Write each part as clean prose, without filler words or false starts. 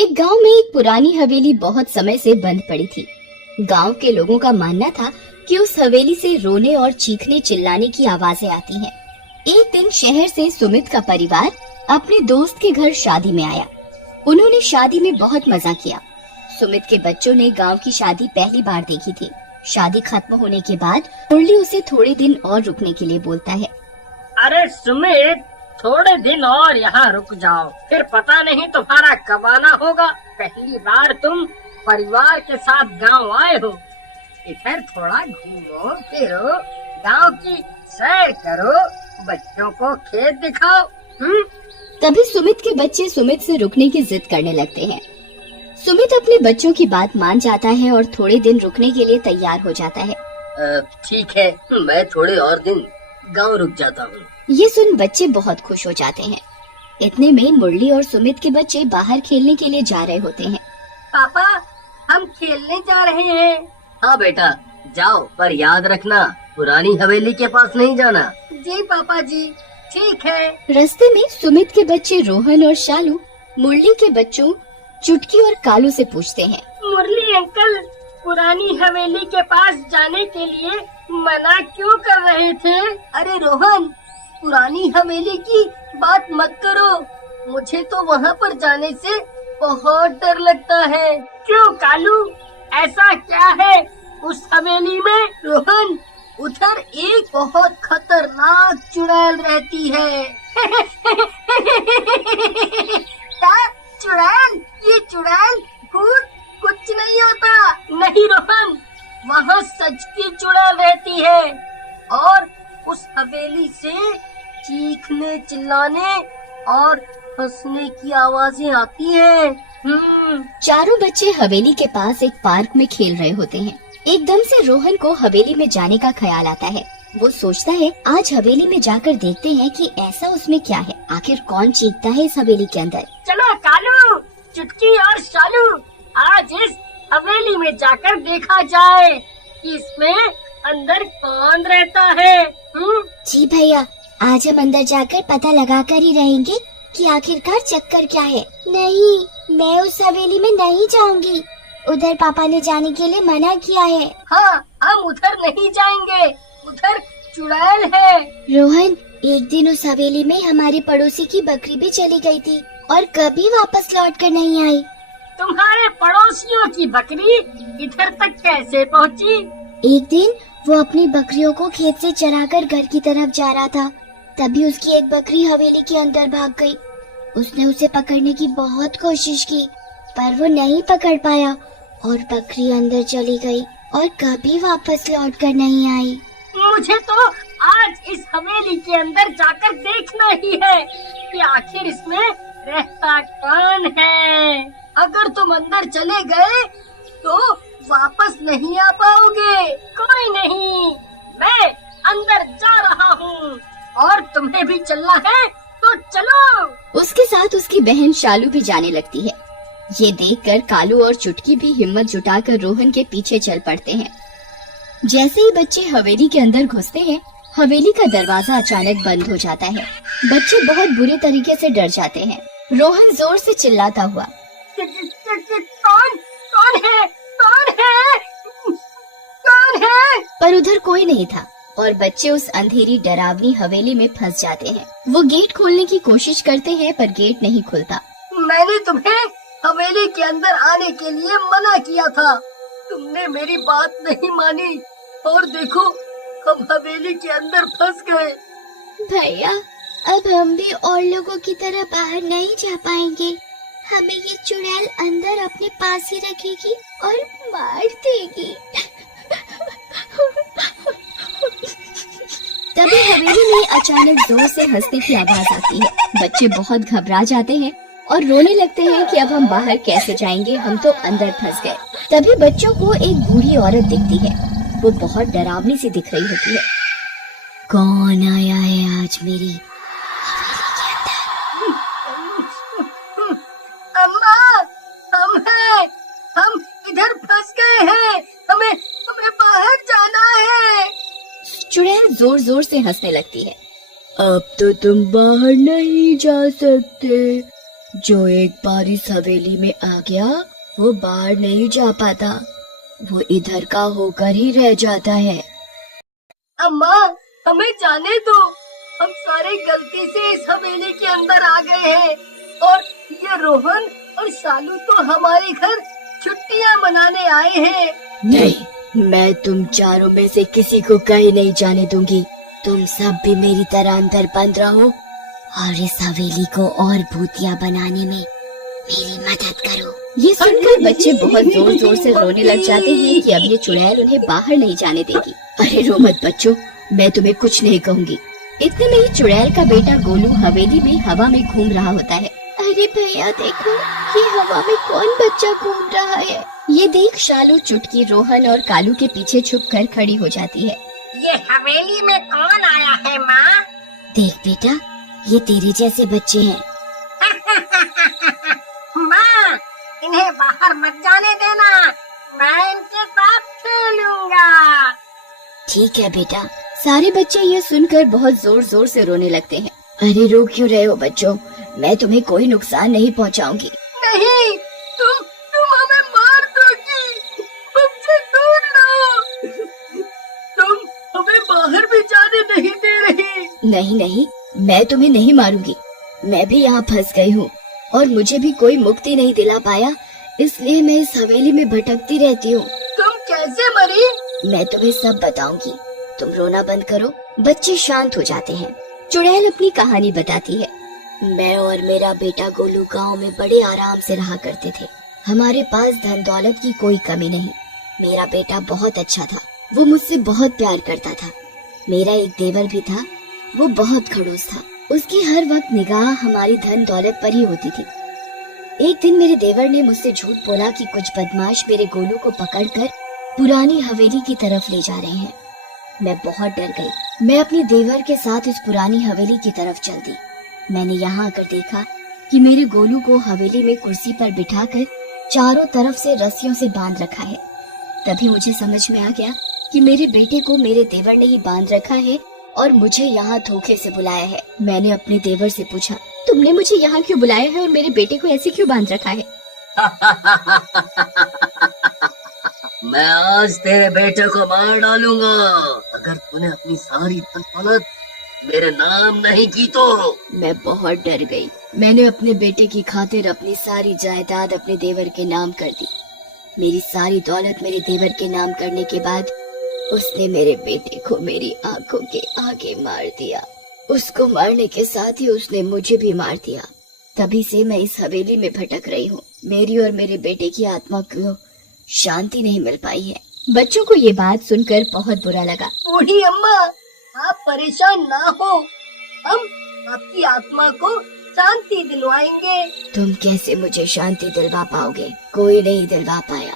एक गांव में एक पुरानी हवेली बहुत समय से बंद पड़ी थी। गांव के लोगों का मानना था कि उस हवेली से रोने और चीखने चिल्लाने की आवाजें आती हैं। एक दिन शहर से सुमित का परिवार अपने दोस्त के घर शादी में आया। उन्होंने शादी में बहुत मजा किया। सुमित के बच्चों ने गांव की शादी पहली बार देखी थी। शादी खत्म होने के बाद मुरली उसे थोड़े दिन और रुकने के लिए बोलता है। अरे सुमित, थोड़े दिन और यहाँ रुक जाओ, फिर पता नहीं तुम्हारा कब आना होगा। पहली बार तुम परिवार के साथ गांव आए हो, इधर थोड़ा घूमो फिरो, गांव की सैर करो, बच्चों को खेत दिखाओ। तभी सुमित के बच्चे सुमित से रुकने की जिद करने लगते हैं। सुमित अपने बच्चों की बात मान जाता है और थोड़े दिन रुकने के लिए तैयार हो जाता है। ठीक है, मैं थोड़े और दिन गांव रुक जाता हूँ। ये सुन बच्चे बहुत खुश हो जाते हैं। इतने में मुरली और सुमित के बच्चे बाहर खेलने के लिए जा रहे होते हैं। पापा, हम खेलने जा रहे हैं। हाँ बेटा, जाओ, पर याद रखना पुरानी हवेली के पास नहीं जाना। जी पापा जी, ठीक है। रास्ते में सुमित के बच्चे रोहन और शालू मुरली के बच्चों चुटकी और कालू से पूछते हैं। मुरली अंकल पुरानी हवेली के पास जाने के लिए मना क्यों कर रहे थे? अरे रोहन, पुरानी हवेली की बात मत करो, मुझे तो वहाँ पर जाने से बहुत डर लगता है। क्यों कालू, ऐसा क्या है उस हवेली में? रोहन, उधर एक बहुत खतरनाक चुड़ैल रहती है। क्या चुड़ैल? ये चुड़ैल भूत कुछ नहीं होता। नहीं रोहन, वहाँ सच की चुड़ैल रहती है और उस हवेली से चीखने चिल्लाने और हंसने की आवाजें आती हैं। चारों बच्चे हवेली के पास एक पार्क में खेल रहे होते हैं। एकदम से रोहन को हवेली में जाने का ख्याल आता है। वो सोचता है आज हवेली में जाकर देखते हैं कि ऐसा उसमें क्या है, आखिर कौन चीखता है इस हवेली के अंदर। चलो कालू, चुटकी और शालू, आज इस हवेली में जाकर देखा जाए कि इसमें अंदर कौन रहता है। जी भैया, आज हम अंदर जाकर पता लगा कर ही रहेंगे कि आखिरकार चक्कर क्या है। नहीं, मैं उस हवेली में नहीं जाऊंगी, उधर पापा ने जाने के लिए मना किया है। हाँ, हम उधर नहीं जाएंगे, उधर चुड़ैल है। रोहन, एक दिन उस हवेली में हमारे पड़ोसी की बकरी भी चली गई थी और कभी वापस लौट कर नहीं आई। तुम्हारे पड़ोसियों की बकरी इधर तक कैसे पहुँची? एक दिन वो अपनी बकरियों को खेत से चराकर घर की तरफ जा रहा था, तभी उसकी एक बकरी हवेली के अंदर भाग गई। उसने उसे पकड़ने की बहुत कोशिश की, पर वो नहीं पकड़ पाया और बकरी अंदर चली गई और कभी वापस लौट कर नहीं आई। मुझे तो आज इस हवेली के अंदर जाकर देखना ही है कि आखिर इसमें रहता कौन है। अगर तुम अंदर चले गए तो वापस नहीं आ पाओगे। कोई नहीं, मैं अंदर जा रहा हूँ और तुम्हें भी चलना है तो चलो। उसके साथ उसकी बहन शालू भी जाने लगती है। ये देखकर कालू और चुटकी भी हिम्मत जुटाकर रोहन के पीछे चल पड़ते हैं। जैसे ही बच्चे हवेली के अंदर घुसते हैं, हवेली का दरवाजा अचानक बंद हो जाता है। बच्चे बहुत बुरे तरीके से डर जाते हैं। रोहन जोर से चिल्लाता हुआ, कौन है? कौन है? कौन है? पर उधर कोई नहीं था और बच्चे उस अंधेरी डरावनी हवेली में फंस जाते हैं। वो गेट खोलने की कोशिश करते हैं पर गेट नहीं खुलता। मैंने तुम्हें हवेली के अंदर आने के लिए मना किया था, तुमने मेरी बात नहीं मानी और देखो हम हवेली के अंदर फंस गए। भैया, अब हम भी और लोगों की तरह बाहर नहीं जा पाएंगे। हमें ये चुड़ैल अंदर अपने पास ही रखेगी और मार देगी। तभी हवेली में अचानक जोर से हंसने की आवाज आती है। बच्चे बहुत घबरा जाते हैं और रोने लगते हैं कि अब हम बाहर कैसे जाएंगे, हम तो अंदर फंस गए। तभी बच्चों को एक बूढ़ी औरत दिखती है। वो बहुत डरावनी सी दिख रही होती है। कौन आया है आज मेरी अम्मा, हम इधर फंस गए हैं, हमें बाहर जाना है। चुड़ैल जोर जोर से हंसने लगती है। अब तो तुम बाहर नहीं जा सकते, जो एक बार इस हवेली में आ गया वो बाहर नहीं जा पाता, वो इधर का होकर ही रह जाता है। अम्मा, हमें जाने दो, हम सारे गलती से इस हवेली के अंदर आ गए हैं और ये रोहन और शालू तो हमारे घर छुट्टियां मनाने आए हैं। नहीं, मैं तुम चारों में से किसी को कहीं नहीं जाने दूंगी। तुम सब भी मेरी तरह अंदर बंद रहो और इस हवेली को और भूतिया बनाने में मेरी मदद करो। ये सुनकर बच्चे बहुत जोर जोर से रोने लग जाते हैं कि अब ये चुड़ैल उन्हें बाहर नहीं जाने देगी। अरे रो मत बच्चों, मैं तुम्हें कुछ नहीं कहूँगी। इतने में ही चुड़ैल का बेटा गोलू हवेली में हवा में घूम रहा होता है। अरे भैया देखो, ये हवा में कौन बच्चा घूम रहा है। ये देख शालू, चुटकी, रोहन और कालू के पीछे छुपकर खड़ी हो जाती है। ये हवेली में कौन आया है माँ? देख बेटा, ये तेरे जैसे बच्चे हैं। माँ, इन्हें बाहर मत जाने देना, मैं इनके साथ खेलूंगा। ठीक है बेटा। सारे बच्चे ये सुनकर बहुत जोर जोर से रोने लगते हैं। अरे रो क्यों रहे हो बच्चों, मैं तुम्हें कोई नुकसान नहीं पहुंचाऊंगी। नहीं, तुम हमें मार दोगी, हमसे दूर रहो। तुम हमें बाहर भी जाने नहीं दे रही। नहीं नहीं, मैं तुम्हें नहीं मारूंगी। मैं भी यहाँ फंस गई हूँ और मुझे भी कोई मुक्ति नहीं दिला पाया, इसलिए मैं इस हवेली में भटकती रहती हूँ। तुम कैसे मरी? मैं तुम्हें सब बताऊंगी, तुम रोना बंद करो। बच्चे शांत हो जाते हैं। चुड़ैल अपनी कहानी बताती है। मैं और मेरा बेटा गोलू गांव में बड़े आराम से रहा करते थे। हमारे पास धन दौलत की कोई कमी नहीं। मेरा बेटा बहुत अच्छा था, वो मुझसे बहुत प्यार करता था। मेरा एक देवर भी था, वो बहुत खड़ूस था। उसकी हर वक्त निगाह हमारी धन दौलत पर ही होती थी। एक दिन मेरे देवर ने मुझसे झूठ बोला कि कुछ बदमाश मेरे गोलू को पकड़कर पुरानी हवेली की तरफ ले जा रहे हैं। मैं बहुत डर गई। मैं अपने देवर के साथ उस पुरानी हवेली की तरफ चल दी। मैंने यहाँ आकर देखा कि मेरे गोलू को हवेली में कुर्सी पर बिठाकर चारों तरफ से रस्सियों से बांध रखा है। तभी मुझे समझ में आ गया कि मेरे बेटे को मेरे देवर ने ही बांध रखा है और मुझे यहाँ धोखे से बुलाया है। मैंने अपने देवर से पूछा, तुमने मुझे यहाँ क्यों बुलाया है और मेरे बेटे को ऐसे क्यों बांध रखा है? मैं आज तेरे बेटे को मार डालूंगा अगर तूने अपनी सारी दौलत मेरे नाम नहीं की तो। मैं बहुत डर गई। मैंने अपने बेटे की खातिर अपनी सारी जायदाद अपने देवर के नाम कर दी। मेरी सारी दौलत मेरे देवर के नाम करने के बाद उसने मेरे बेटे को मेरी आंखों के आगे मार दिया। उसको मारने के साथ ही उसने मुझे भी मार दिया। तभी से मैं इस हवेली में भटक रही हूँ। मेरी और मेरे बेटे की आत्मा को शांति नहीं मिल पाई है। बच्चों को ये बात सुनकर बहुत बुरा लगा। बूढ़ी अम्मा, आप परेशान ना हो, हम आपकी आत्मा को शांति दिलवाएंगे। तुम कैसे मुझे शांति दिलवा पाओगे? कोई नहीं दिलवा पाया,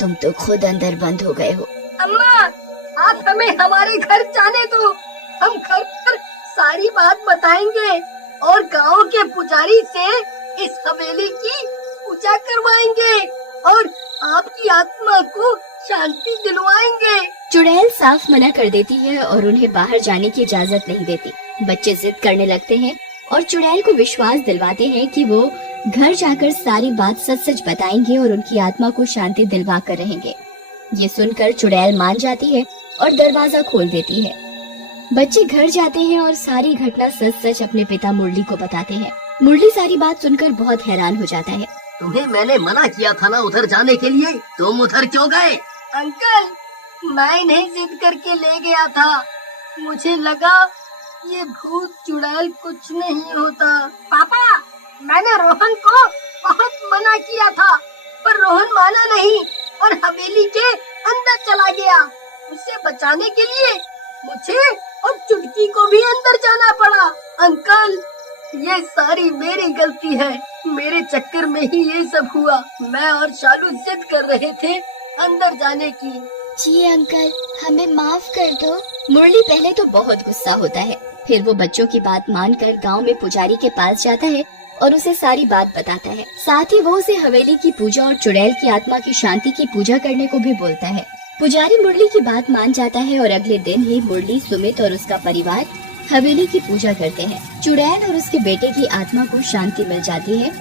तुम तो खुद अंदर बंद हो गए हो। अम्मा, आप हमें हमारे घर जाने दो, हम घर पर सारी बात बताएंगे और गांव के पुजारी से इस हवेली की पूजा करवाएंगे और आपकी आत्मा को शांति दिलवाएंगे। चुड़ैल साफ मना कर देती है और उन्हें बाहर जाने की इजाजत नहीं देती। बच्चे जिद करने लगते हैं और चुड़ैल को विश्वास दिलवाते हैं कि वो घर जाकर सारी बात सच सच बताएंगे और उनकी आत्मा को शांति दिलवा कर रहेंगे। ये सुनकर चुड़ैल मान जाती है और दरवाजा खोल देती है। बच्चे घर जाते हैं और सारी घटना सच सच अपने पिता मुरली को बताते हैं। मुरली सारी बात सुनकर बहुत हैरान हो जाता है। तुम्हें मैंने मना किया था ना उधर जाने के लिए, तुम उधर क्यों गए? अंकल, मैं इन्हें जिद करके ले गया था। मुझे लगा ये भूत चुड़ैल कुछ नहीं होता। पापा, मैंने रोहन को बहुत मना किया था पर रोहन माना नहीं और हवेली के अंदर चला गया। उसे बचाने के लिए मुझे और चुटकी को भी अंदर जाना पड़ा। अंकल, ये सारी मेरी गलती है, मेरे चक्कर में ही ये सब हुआ। मैं और शालू जिद कर रहे थे अंदर जाने की। जी अंकल, हमें माफ कर दो। मुरली पहले तो बहुत गुस्सा होता है, फिर वो बच्चों की बात मानकर गांव में पुजारी के पास जाता है और उसे सारी बात बताता है। साथ ही वो उसे हवेली की पूजा और चुड़ैल की आत्मा की शांति की पूजा करने को भी बोलता है। पुजारी मुरली की बात मान जाता है और अगले दिन ही मुरली, सुमित और उसका परिवार हवेली की पूजा करते हैं। चुड़ैल और उसके बेटे की आत्मा को शांति मिल जाती है